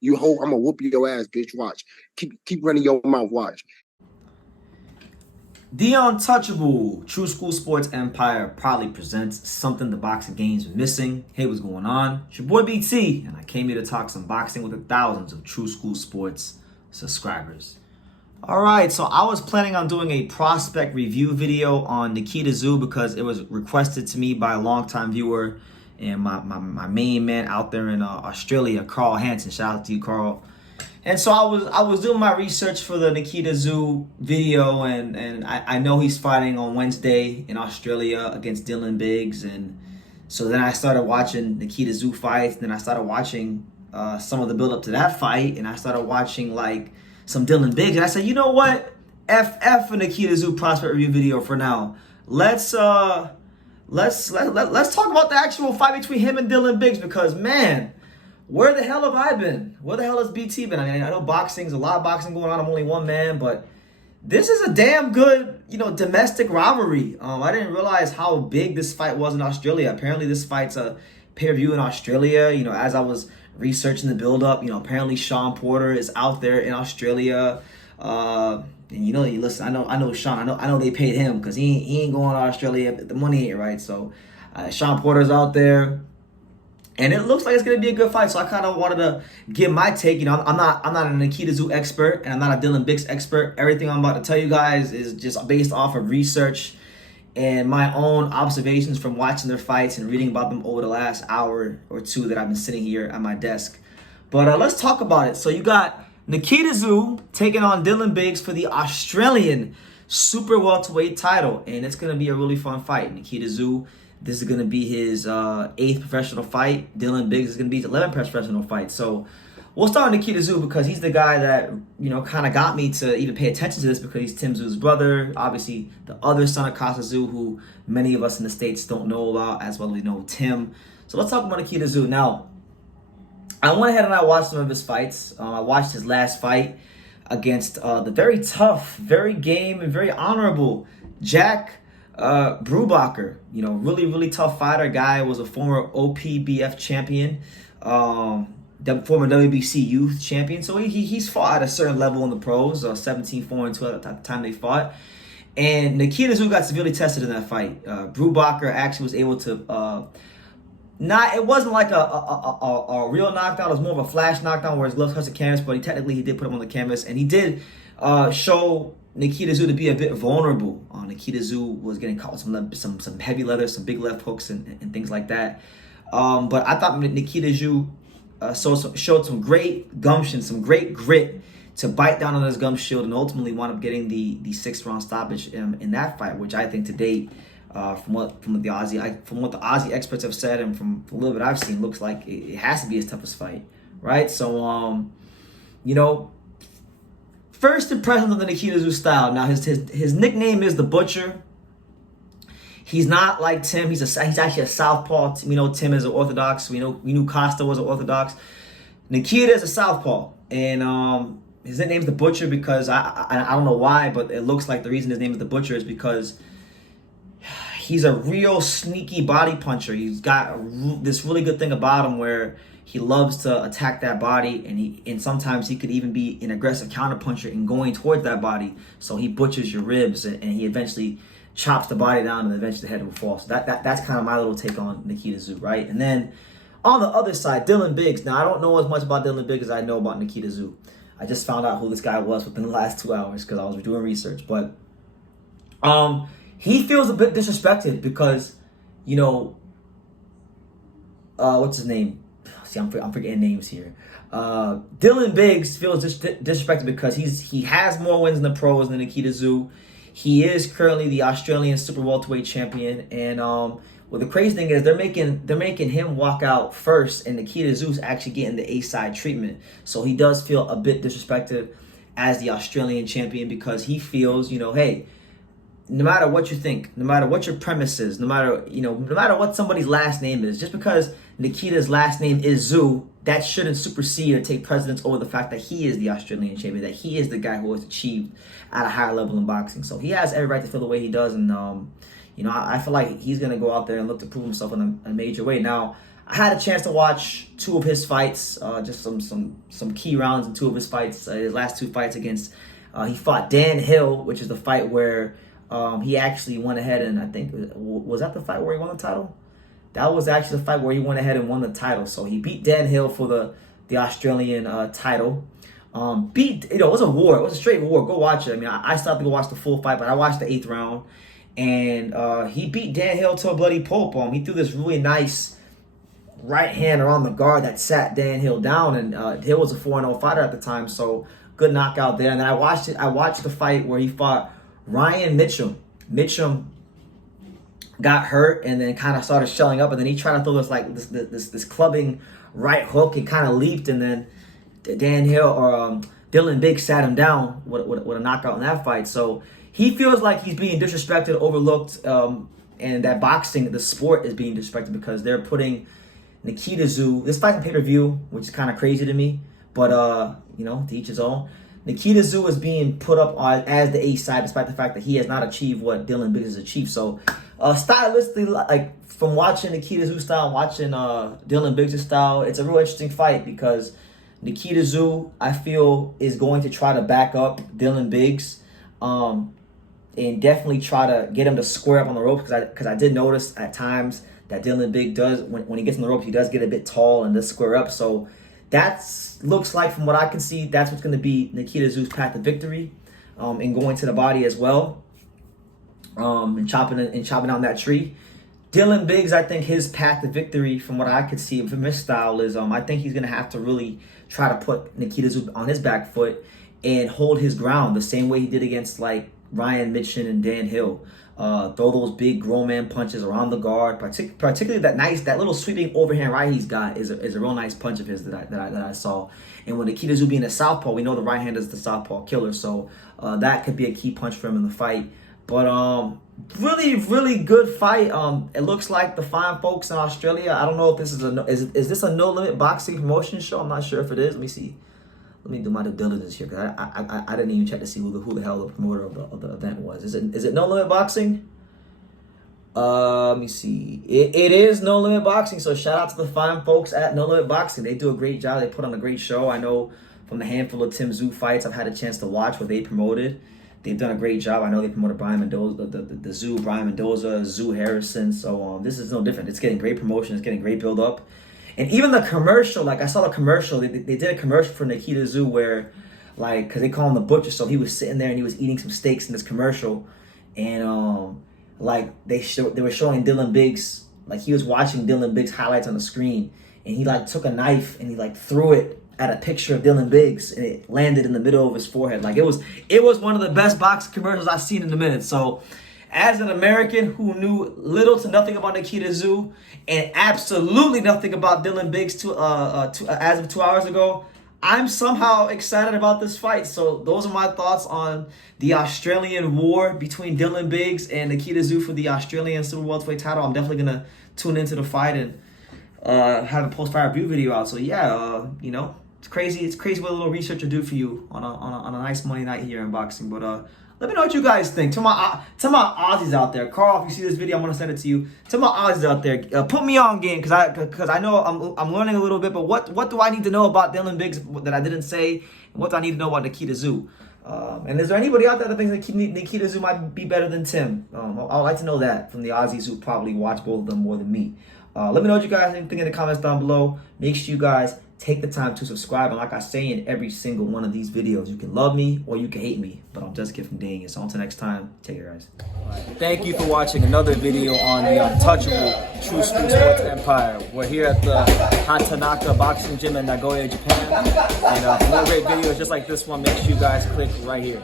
You hold, I'm gonna whoop your ass, bitch. Watch. Keep running your mouth. Watch. The Untouchable True School Sports Empire proudly presents something the boxing game's missing. Hey, what's going on? It's your boy BT, and I came here to talk some boxing with the thousands of True School Sports subscribers. Alright, so I was planning on doing a prospect review video on Nikita Tszyu because it was requested to me by a longtime viewer and my main man out there in Australia, Carl Hansen. Shout out to you, Carl. And so I was doing my research for the Nikita Tszyu video, and I know he's fighting on Wednesday in Australia against Dylan Biggs, and so then I started watching Nikita Tszyu fights, and then I started watching some of the build up to that fight, and I started watching like some Dylan Biggs, and I said, you know what, F a Nikita Tszyu prospect review video for now. Let's talk about the actual fight between him and Dylan Biggs, because man, where the hell have I been? Where the hell has BT been? I mean, I know boxing's a lot of boxing going on. I'm only one man, but this is a damn good, domestic rivalry. I didn't realize how big this fight was in Australia. Apparently, this fight's a pay-per-view in Australia. As I was researching the build-up, apparently Sean Porter is out there in Australia. And listen, I know Sean. I know they paid him because he ain't going to Australia. The money ain't right. So Sean Porter's out there. And it looks like it's gonna be a good fight, so I kind of wanted to give my take. I'm not a Nikita Tszyu expert, and I'm not a Dylan Biggs expert. Everything I'm about to tell you guys is just based off of research and my own observations from watching their fights and reading about them over the last hour or two that I've been sitting here at my desk. But let's talk about it. So you got Nikita Tszyu taking on Dylan Biggs for the Australian Super Welterweight title, and it's gonna be a really fun fight. Nikita Tszyu, this is going to be his 8th professional fight. Dylan Biggs is going to be his 11th professional fight. So we'll start with Nikita Tszyu because he's the guy that, kind of got me to even pay attention to this, because he's Tim Tszyu's brother. Obviously, the other son of Kostya Tszyu, who many of us in the States don't know about as well as we know Tim. So let's talk about Nikita Tszyu. Now, I went ahead and I watched some of his fights. I watched his last fight against the very tough, very game, and very honorable Jack Brubaker. Really tough fighter. Guy was a former OPBF champion, former WBC youth champion. So he's fought at a certain level in the pros, 17-4-2 at the time they fought. And Nikita Tszyu got severely tested in that fight. Brubaker actually was able to it wasn't like a real knockdown. It was more of a flash knockdown where his gloves touched the canvas, but he did put him on the canvas, and he did show Nikita Tszyu to be a bit vulnerable. Nikita Tszyu was getting caught with some heavy leather, some big left hooks and things like that. But I thought Nikita Tszyu showed some great gumption, some great grit to bite down on his gum shield, and ultimately wound up getting the 6th round stoppage in that fight, which I think to date, from what the Aussie experts have said and from a little bit I've seen, looks like it has to be his toughest fight, right? So first impressions of the Nikita Tszyu style. Now, his nickname is the Butcher. He's not like Tim. He's actually a southpaw. Tim is an orthodox. We knew Costa was an orthodox. Nikita is a southpaw, and his nickname is the Butcher because I don't know why, but it looks like the reason his name is the Butcher is because he's a real sneaky body puncher. He's got this really good thing about him where he loves to attack that body, and sometimes he could even be an aggressive counterpuncher in going towards that body. So he butchers your ribs, and he eventually chops the body down, and eventually the head will fall. So that's kind of my little take on Nikita Tszyu, right? And then on the other side, Dylan Biggs. Now, I don't know as much about Dylan Biggs as I know about Nikita Tszyu. I just found out who this guy was within the last 2 hours because I was doing research. But he feels a bit disrespected because, what's his name? See, I'm forgetting names here. Dylan Biggs feels disrespected because he has more wins in the pros than Nikita Tszyu. He is currently the Australian Super Welterweight champion, and the crazy thing is they're making him walk out first, and Nikita Tszyu's actually getting the A-side treatment. So he does feel a bit disrespected as the Australian champion because he feels, hey, no matter what you think, no matter what your premise is, no matter what somebody's last name is, just because Nikita's last name is Tszyu, that shouldn't supersede or take precedence over the fact that he is the Australian champion, that he is the guy who has achieved at a higher level in boxing. So he has every right to feel the way he does, and I feel like he's gonna go out there and look to prove himself in a major way. Now, I had a chance to watch 2 of his fights, just some key rounds in 2 of his fights. His last 2 fights against, he fought Dan Hill, which is the fight where he actually went ahead and I think, was that the fight where he won the title? That was actually the fight where he went ahead and won the title. So he beat Dan Hill for the Australian title. It was a war. It was a straight war. Go watch it. I mean, I stopped to go watch the full fight, but I watched the 8th round. And he beat Dan Hill to a bloody pulp. He threw this really nice right hand around the guard that sat Dan Hill down. And Hill was a 4-0 fighter at the time, so good knockout there. And then I watched the fight where he fought Ryan Mitchum. Mitchum got hurt and then kind of started shelling up, and then he tried to throw this clubbing right hook. It kind of leaped, and then Dan Hill or Dylan Biggs sat him down with a knockout in that fight. So he feels like he's being disrespected, overlooked, and that boxing, the sport, is being disrespected because they're putting Nikita Tszyu, this fight's on pay-per-view, which is kind of crazy to me, but to each his own. Nikita Tszyu is being put up as the A side, despite the fact that he has not achieved what Dylan Biggs has achieved. So stylistically, like from watching Nikita Tszyu style, watching Dylan Biggs' style, it's a real interesting fight because Nikita Tszyu, I feel, is going to try to back up Dylan Biggs, and definitely try to get him to square up on the ropes, because I did notice at times that Dylan Biggs does, when he gets on the ropes, he does get a bit tall and does square up. So that looks like, from what I can see, that's what's going to be Nikita Tszyu's path to victory, and going to the body as well, and chopping down that tree. Dylan Biggs, I think his path to victory, from what I could see from his style, is I think he's going to have to really try to put Nikita Tszyu on his back foot and hold his ground the same way he did against like Ryan Mitchum and Dan Hill. Throw those big grown man punches around the guard, particularly that little sweeping overhand right he's got is a real nice punch of his that I saw. And with Nikita Tszyu being a southpaw, we know the right hand is the southpaw killer, so that could be a key punch for him in the fight. But really, really good fight. It looks like the fine folks in Australia, I don't know if this is this a no limit boxing promotion show? I'm not sure if it is. Let me see. Let me do my due diligence here, because I didn't even check to see who the hell the promoter of the event was. Is it No Limit Boxing? Let me see. It is No Limit Boxing. So shout out to the fine folks at No Limit Boxing. They do a great job. They put on a great show. I know from the handful of Tim Tszyu fights I've had a chance to watch what they promoted, they've done a great job. I know they promoted Brian Mendoza, the Tszyu, Brian Mendoza, Tszyu Harrison. So this is no different. It's getting great promotion. It's getting great build up. And even the commercial, like I saw the commercial, they did a commercial for Nikita Tszyu where, like, because they call him the butcher, so he was sitting there and he was eating some steaks in this commercial, and like they were showing Dylan Biggs, like he was watching Dylan Biggs highlights on the screen, and he like took a knife and he like threw it at a picture of Dylan Biggs, and it landed in the middle of his forehead. Like it was one of the best boxing commercials I've seen in a minute. So, as an American who knew little to nothing about Nikita Tszyu and absolutely nothing about Dylan Biggs as of 2 hours ago, I'm somehow excited about this fight. So those are my thoughts on the Australian war between Dylan Biggs and Nikita Tszyu for the Australian Super Welterweight title. I'm definitely going to tune into the fight and have a post-fight review video out. So yeah, it's crazy. It's crazy what a little research will do for you on a nice Monday night here in boxing. But let me know what you guys think. To my Aussies out there, Carl, if you see this video, I'm gonna send it to you. To my Aussies out there, put me on game, because I know I'm learning a little bit. But what do I need to know about Dylan Biggs that I didn't say? And what do I need to know about Nikita Tszyu? And is there anybody out there that thinks that Nikita Tszyu might be better than Tim? I'd like to know that from the Aussies who probably watch both of them more than me. Let me know what you guys think in the comments down below. Make sure you guys take the time to subscribe. And like I say in every single one of these videos, you can love me or you can hate me, but I'm just kidding dang it. So until next time, take care, guys. Thank you for watching another video on the untouchable Tszyu Sports Empire. We're here at the Hatanaka Boxing Gym in Nagoya, Japan. And for more great videos just like this one, make sure you guys click right here.